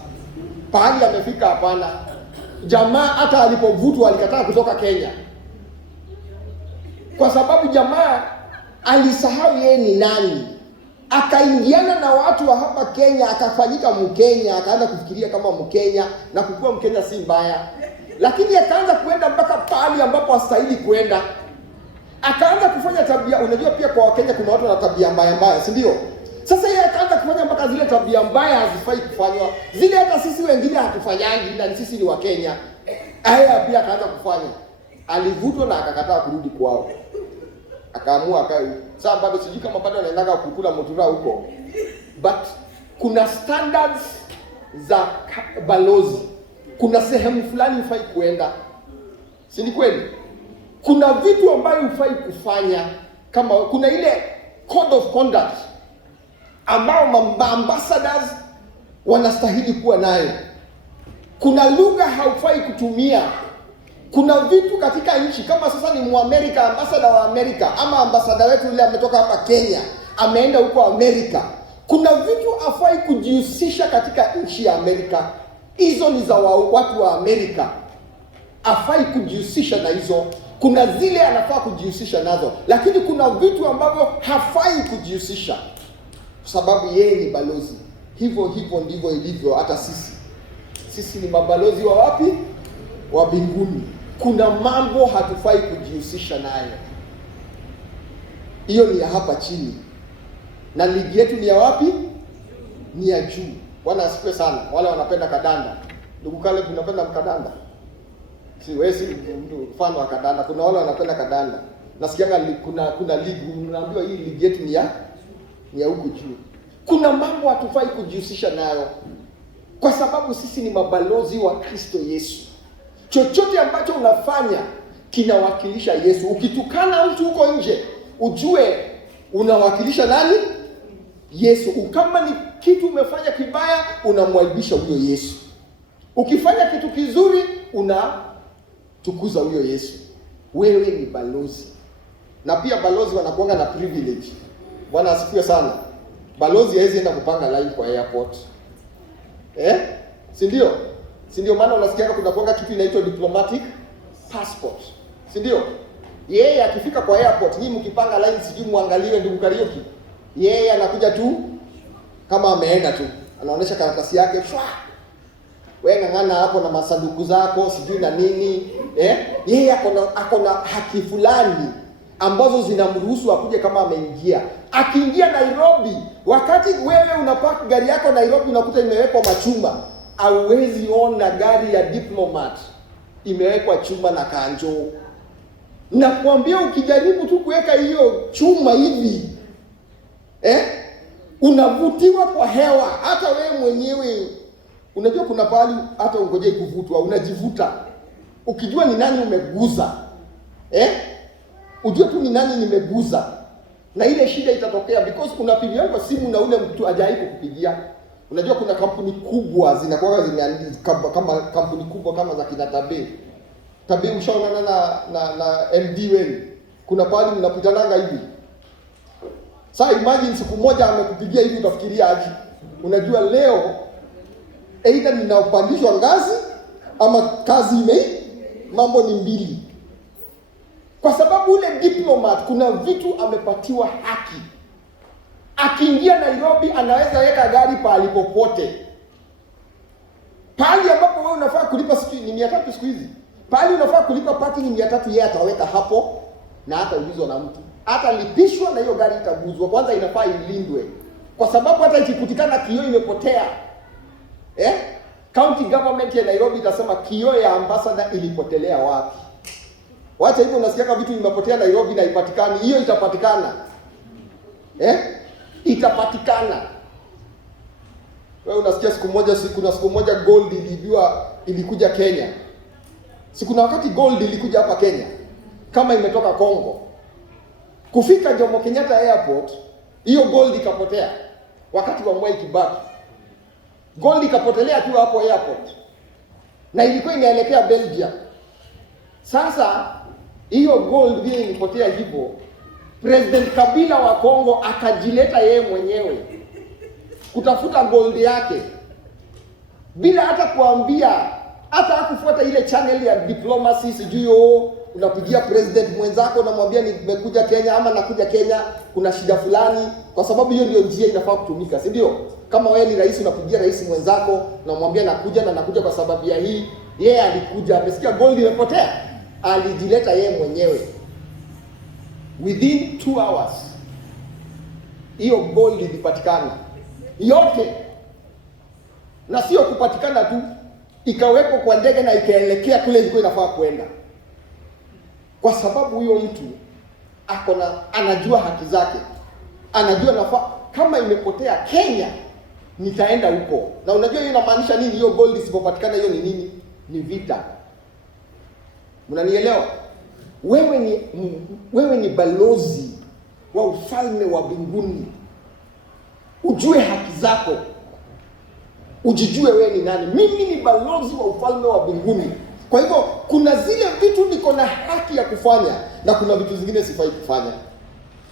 Pahali amefika hapana. Jamaa hata alipovutwa alikataa kutoka Kenya. Kwa sababu jamaa alisahau yeye ni nani. akaingiana na watu wa hapa Kenya, akafanyika Mkenya, akaanza kufikiria kama Mkenya, na kukua Mkenya si mbaya, lakini akaanza kuenda mpaka pahali ambapo hastahili kwenda. Akaanza kufanya tabia, unajua pia kwa Wakenya kuna watu na tabia mbaya, si ndio? Sasa yeye akaanza kufanya mpaka zile tabia mbaya hazifai kufanywa, zile hata sisi wengine hatufanyangi, na sisi ni Wakenya. Haya pia akaanza kufanya. Alivutwa na akakataa kurudi kwao, akaamua akae. Sasa bado sijui kama bado anaendaga kukula mutura huko, but kuna standards za balozi. Kuna sehemu fulani hufai kuenda, si ni kweli? Kuna vitu ambavyo hufai kufanya, kama kuna ile code of conduct ambao ambassadors wanastahili kuwa nayo. Kuna lugha haufai kutumia. Kuna vitu katika nchi, kama sasa ni Muamerika, ambassador wa Amerika, ama ambassador wetu yule ametoka hapa Kenya, ameenda huko Amerika. Kuna vitu hafai kujihusisha katika nchi ya Amerika. Hizo ni za watu wa Amerika. Hafai kujihusisha na hizo. Kuna zile anafaa kujihusisha nazo, lakini kuna vitu ambavyo hafai kujihusisha, kwa sababu yeye ni balozi. Hivyo ndivyo ilivyo hata sisi. Sisi ni mabalozi wa wapi? Wa mbinguni. Kuna mambo hatufai kujihusisha nayo. Hiyo ni ya hapa chini. Na ligi yetu ni ya wapi? Ni ya juu. Bwana asifiwe sana. Wale wanapenda kadanda. Ndugu kale, unapenda mkadanda? Si wewe si mtu mfano wa kadanda. Kuna wale wanapenda kadanda. Nasikianga kuna ligi, unaambiwa hii ligi yetu ni ya huku juu. Kuna mambo hatufai kujihusisha nayo, kwa sababu sisi ni mabalozi wa Kristo Yesu. Chochote ambacho unafanya kinawakilisha Yesu. Ukitukana mtu huko nje, ujue unawakilisha nani? Yesu. Kama ni kitu umefanya kibaya, unamwaibisha huyo Yesu. Ukifanya kitu kizuri, unatukuza huyo Yesu. Wewe ni balozi. Na pia balozi wanakuanga na privilege. Bwana asifiwe sana. Balozi hawezi enda kupanga line kwa airport. Si ndio? Si ndio maana unasikia kuna kuanga kitu inaitwa diplomatic passport. Si ndio? Yeye akifika kwa airport, nyinyi mkipanga line sijui muangaliwe ndugu Karioki. Yeye anakuja tu kama ameenda tu. Anaonyesha karatasi yake, shwa. Wewe ngangana hapo na masanduku zako, sijui na nini. Yeye ako na haki fulani ambazo zinamruhusu akuje kama ameingia. Akiingia Nairobi, wakati wewe unapaka gari yako Nairobi unakuta imewekwa machuma, hauwezi ona gari ya diplomat imewekwa chuma na kanjo. Na kuambia ukijaribu tu kuweka hiyo chuma hivi, unavutiwa kwa hewa. Hata wewe mwenyewe unajua kuna pahali hata ungoje kuvutwa, unajivuta. Ukijua ni nani umeguza, ujue tu ni nani nimeguza, na ile shida itatokea, because unapigia kwa simu na ule mtu hajawahi kukupigia. Unajua kuna kampuni kubwa zinakuwa zimeandika kama kampuni kubwa kama za kina Tabe ushaonana na MD wewe, kuna pahali mnapitananga hivi. Sasa imagine siku moja amekupigia hivi, utafikiria aje? Unajua leo either ninapandishwa ngazi ama kazi mambo ni mbili. Kwa sababu ule diplomat kuna vitu amepatiwa haki. Akiingia Nairobi anaweza weka gari pahali popote. Pahali ambapo wewe unafaa kulipa ni 300 siku hizi. Pahali unafaa kulipa parking ni 300, yeye ataweka hapo na hata ulizwa na mtu. Hata lipishwa na hiyo gari itaguzwa. Kwanza inafaa ilindwe. Kwa sababu hata ikikutikana kioo imepotea, county government ya Nairobi itasema kioo ya ambassador ilipotelea wapi. Wacha hivyo, unasikia vitu vimepotea Nairobi na ipatikani, hiyo itapatikana. Itapatikana. Wewe unasikia siku moja gold ilikuja Kenya. Kuna wakati gold ilikuja hapa Kenya kama imetoka Kongo. Kufika Jomo Kenyatta Airport, hiyo gold ikapotea wakati wa Mwai Kibaki. Gold ikapotelea tu hapo airport. Na ilikuwa inaelekea Belgium. Sasa hiyo gold vile ilipotea hivyo, President Kabila wa Kongo akajileta yeye mwenyewe kutafuta gold yake bila hata kuambia, hata hakufuata ile channel ya diplomacy, sijui unapigia president mwenzako na mwambia nimekuja Kenya ama nakuja Kenya, kuna shida fulani. kwa sababu hiyo ndio njia inafaa kutumika, si ndio? Kama wewe ni rais, unapigia rais mwenzako na mwambia nakuja kwa sababu ya hii. Yeye alikuja, amesikia gold imepotea, alijileta yeye mwenyewe. Within 2 hours hiyo gold ilipatikana yote, na sio kupatikana tu, ikawekwa kwa ndege na ikaelekea kule ilikuwa inafaa kwenda, kwa sababu huyo mtu anajua haki zake, anajua nafaa. Kama imepotea Kenya, nitaenda huko. Na unajua hiyo inamaanisha nini? Hiyo gold isipopatikana, hiyo ni nini? Ni vita. Mnanielewa? Wewe ni balozi wa ufalme wa mbinguni. Ujue haki zako, ujijue wewe ni nani. Mimi ni balozi wa ufalme wa mbinguni. Kwa hivyo kuna zile vitu niko na haki ya kufanya na kuna vitu zingine sifai kufanya.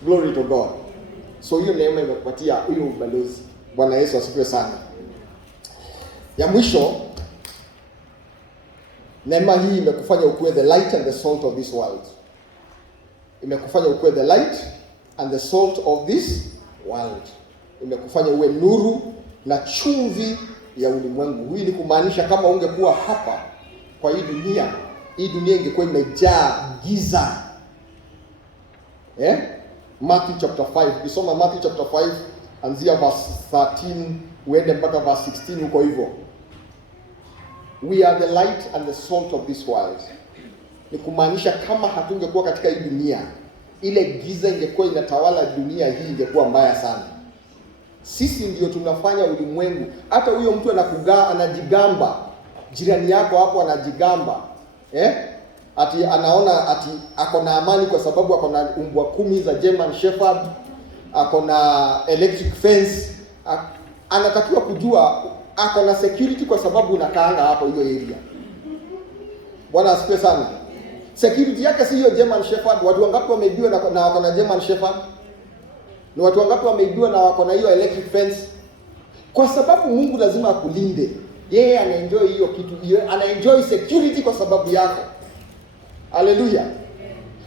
Glory to God. So hiyo neema imekupatia huyo ubalozi. Bwana Yesu asifiwe sana. Ya mwisho, neema hii imekufanya ukuwe the light and the salt of this world. Imekufanya ukuwe the light and the salt of this world. Imekufanya uwe nuru na chumvi ya ulimwengu. Hii ni kumaanisha kama ungekuwa hapa kwa hii dunia ingekuwa imejaa giza. Matthew chapter 5. Ukisoma Matthew chapter 5 anzia verse 13 uende mpaka verse 16 huko hivyo. We are the light and the salt of this world. Ni kumaanisha kama hatungekuwa katika hii dunia, ile giza ingekuwa inatawala dunia hii, ingekuwa mbaya sana. Sisi ndio tunafanya ulimwengu. Hata huyo mtu anajigamba, jirani yako hapo anajigamba, ati anaona ati ako na amani kwa sababu ako na umbwa 10 za German Shepherd, ako na electric fence. Anatakiwa kujua ako na security kwa sababu unakaanga hapo hiyo area. Bwana asifiwe sana. Security yake si hiyo German Shepherd. Watu wangapi wameibiwa na wako na German Shepherd? Ni watu wangapi wameibiwa na wako na hiyo electric fence? Kwa sababu Mungu lazima akulinde. Yeye anaenjoy hiyo kitu, anaenjoy security kwa sababu yako. Haleluya.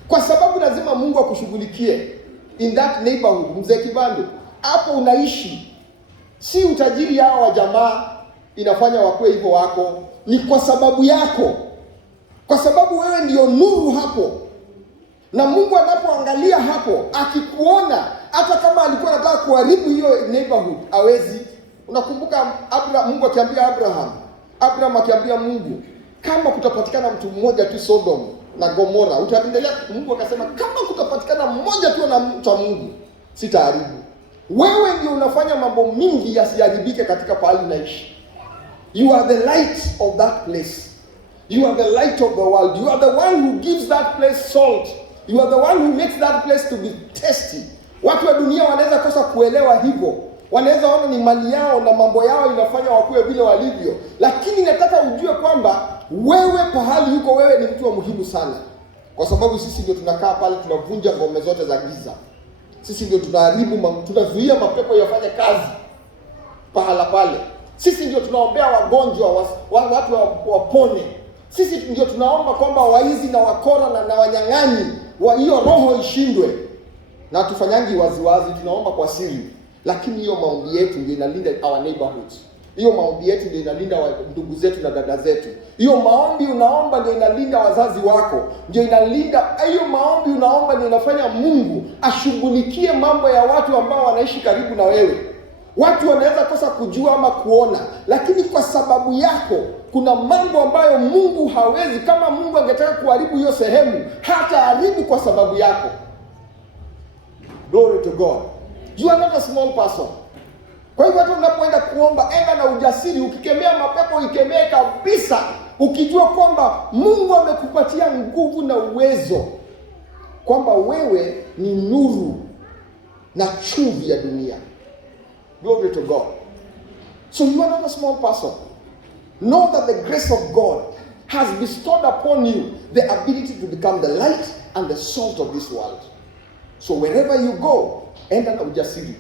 Kwa sababu lazima Mungu akushughulikie in that neighborhood. Mzee Kibando, hapo unaishi, si utajiri hao wa jamaa inafanya wakue hivyo wako, ni kwa sababu yako. Kwa sababu wewe ndio nuru hapo. Na Mungu anapoangalia hapo, akikuona, hata kama alikuwa anataka kuharibu hiyo neighborhood, hawezi. Unakumbuka Mungu akiambia Abraham akiambia Mungu, kama kutapatikana mtu mmoja tu Sodom na Gomora, utaendelea? Mungu akasema kama kutapatikana mmoja tu na mtu wa Mungu, sitaharibu. Wewe ndio unafanya mambo mingi yasiharibike katika pahali unaishi. You are the light of that place. You are the light of the world. You are the one who gives that place salt. You are the one who makes that place to be tasty. Watu wa dunia wanaweza kosa kuelewa hivyo. Wanaweza ona ni mali yao na mambo yao inafanya wakuwe vile walivyo. Lakini nataka ujue kwamba wewe pahali yuko, wewe ni mtu wa muhimu sana. Kwa sababu sisi ndio tunakaa pale, tunavunja ngome zote za giza. Sisi ndio tunaharibu, tunazuia mapepo yafanye kazi pahala pale. Sisi ndio tunaombea wagonjwa, watu wapone. Sisi ndio tunaomba kwamba waizi na wakora na wanyang'anyi wa hiyo roho ishindwe. Na tufanyangi waziwazi, tunaomba kwa siri. Lakini hiyo maombi yetu ndio inalinda our neighborhoods. Hiyo maombi yetu ndio inalinda ndugu zetu na dada zetu. Hiyo maombi unaomba ndio inalinda wazazi wako. Ndio inalinda, hiyo maombi unaomba ndio inafanya Mungu ashughulikie mambo ya watu ambao wanaishi karibu na wewe. Watu wanaweza kosa kujua ama kuona, lakini kwa sababu yako kuna mambo ambayo Mungu hawezi. Kama Mungu angetaka kuharibu hiyo sehemu, hata haribu kwa sababu yako. Glory to God. You are not a small person. Kwa hivyo hata unapoenda kuomba, enda na ujasiri. Ukikemea mapepo, ikemee kabisa, ukijua kwamba Mungu amekupatia nguvu na uwezo, kwamba wewe ni nuru na chumvi ya dunia. Glory to God. So you are not a small person. Know that the grace of God has bestowed upon you the ability to become the light and the salt of this world. So wherever you go, enda na ujasiri.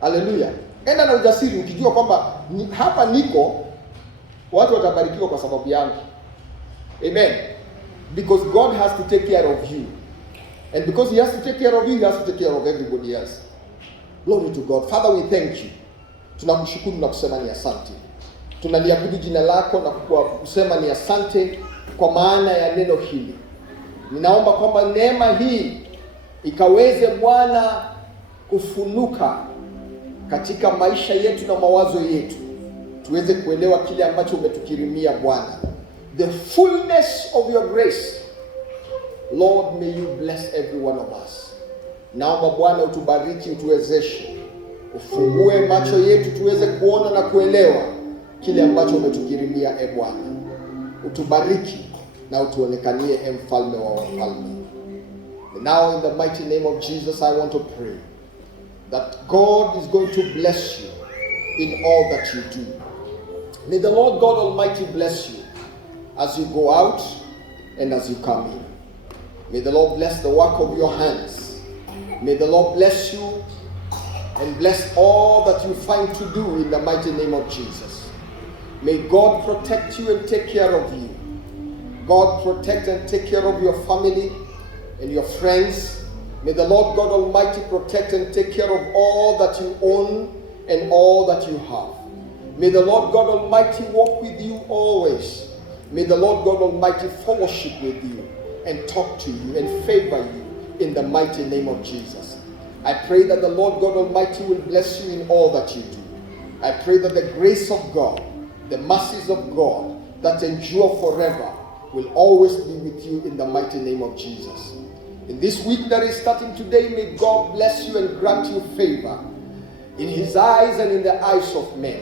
Hallelujah. Enda na ujasiri ukijua kwamba hapa niko, watu watabarikiwa kwa sababu yangu. Amen. Because God has to take care of you. And because he has to take care of you, he has to take care of everybody else. Glory to God. Father, we thank you. Tunamshukuru na kusema ni asante. Tunaliabudu jina lako na kusema ni asante kwa maana ya neno hili. Ninaomba kwamba neema hii ikaweze Bwana kufunuka katika maisha yetu na mawazo yetu, tuweze kuelewa kile ambacho umetukirimia Bwana. The fullness of your grace, Lord, may you bless every one of us. Naomba Bwana utubariki, utuwezeshe, ufungue macho yetu tuweze kuona na kuelewa kile ambacho umetukirimia Bwana. Utubariki na utuonekanie mfalme wa wafalme. Now in the mighty name of Jesus, I want to pray that God is going to bless you in all that you do. May the Lord God Almighty bless you as you go out and as you come in. May the Lord bless the work of your hands. May the Lord bless you and bless all that you find to do in the mighty name of Jesus. May God protect you and take care of you. God protect and take care of your family and your friends. May the Lord God Almighty protect and take care of all that you own and all that you have. May the Lord God Almighty walk with you always. May the Lord God Almighty fellowship with you and talk to you and favor you in the mighty name of Jesus. I pray that the Lord God Almighty will bless you in all that you do. I pray that the grace of God, the mercies of God that endure forever will always be with you in the mighty name of Jesus. In this week that is starting today, may God bless you and grant you favor in His eyes and in the eyes of men,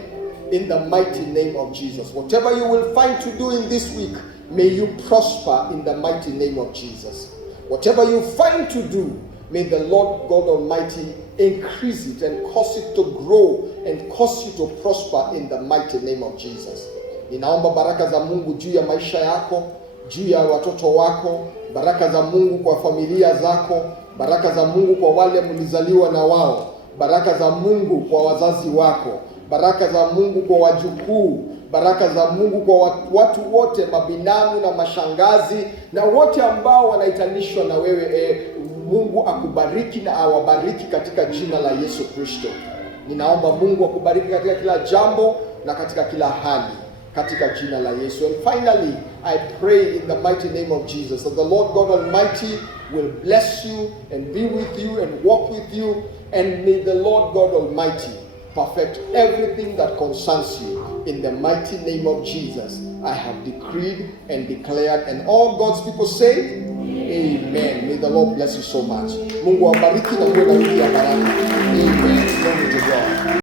in the mighty name of Jesus. Whatever you will find to do in this week, may you prosper in the mighty name of Jesus. Whatever you find to do, may the Lord God Almighty increase it and cause it to grow and cause you to prosper in the mighty name of Jesus. Ninaomba baraka za Mungu juu ya maisha yako, juu ya watoto wako, baraka za Mungu kwa familia zako, baraka za Mungu kwa wale mlizaliwa na wao, baraka za Mungu kwa wazazi wako, baraka za Mungu kwa wajukuu, baraka za Mungu kwa watu wote, mabinamu na mashangazi na wote ambao wanaitanishwa na wewe. Mungu akubariki na awabariki katika jina la Yesu Kristo. Ninaomba Mungu akubariki katika kila jambo na katika kila hali, katika jina la Yesu. And finally, I pray in the mighty name of Jesus that the Lord God Almighty will bless you and be with you and walk with you, and may the Lord God Almighty perfect everything that concerns you. In the mighty name of Jesus, I have decreed and declared, and all God's people say, Amen. May the Lord bless you so much. Mungu awabariki na kuwe na wiki ya baraka. Amen. Glory to God.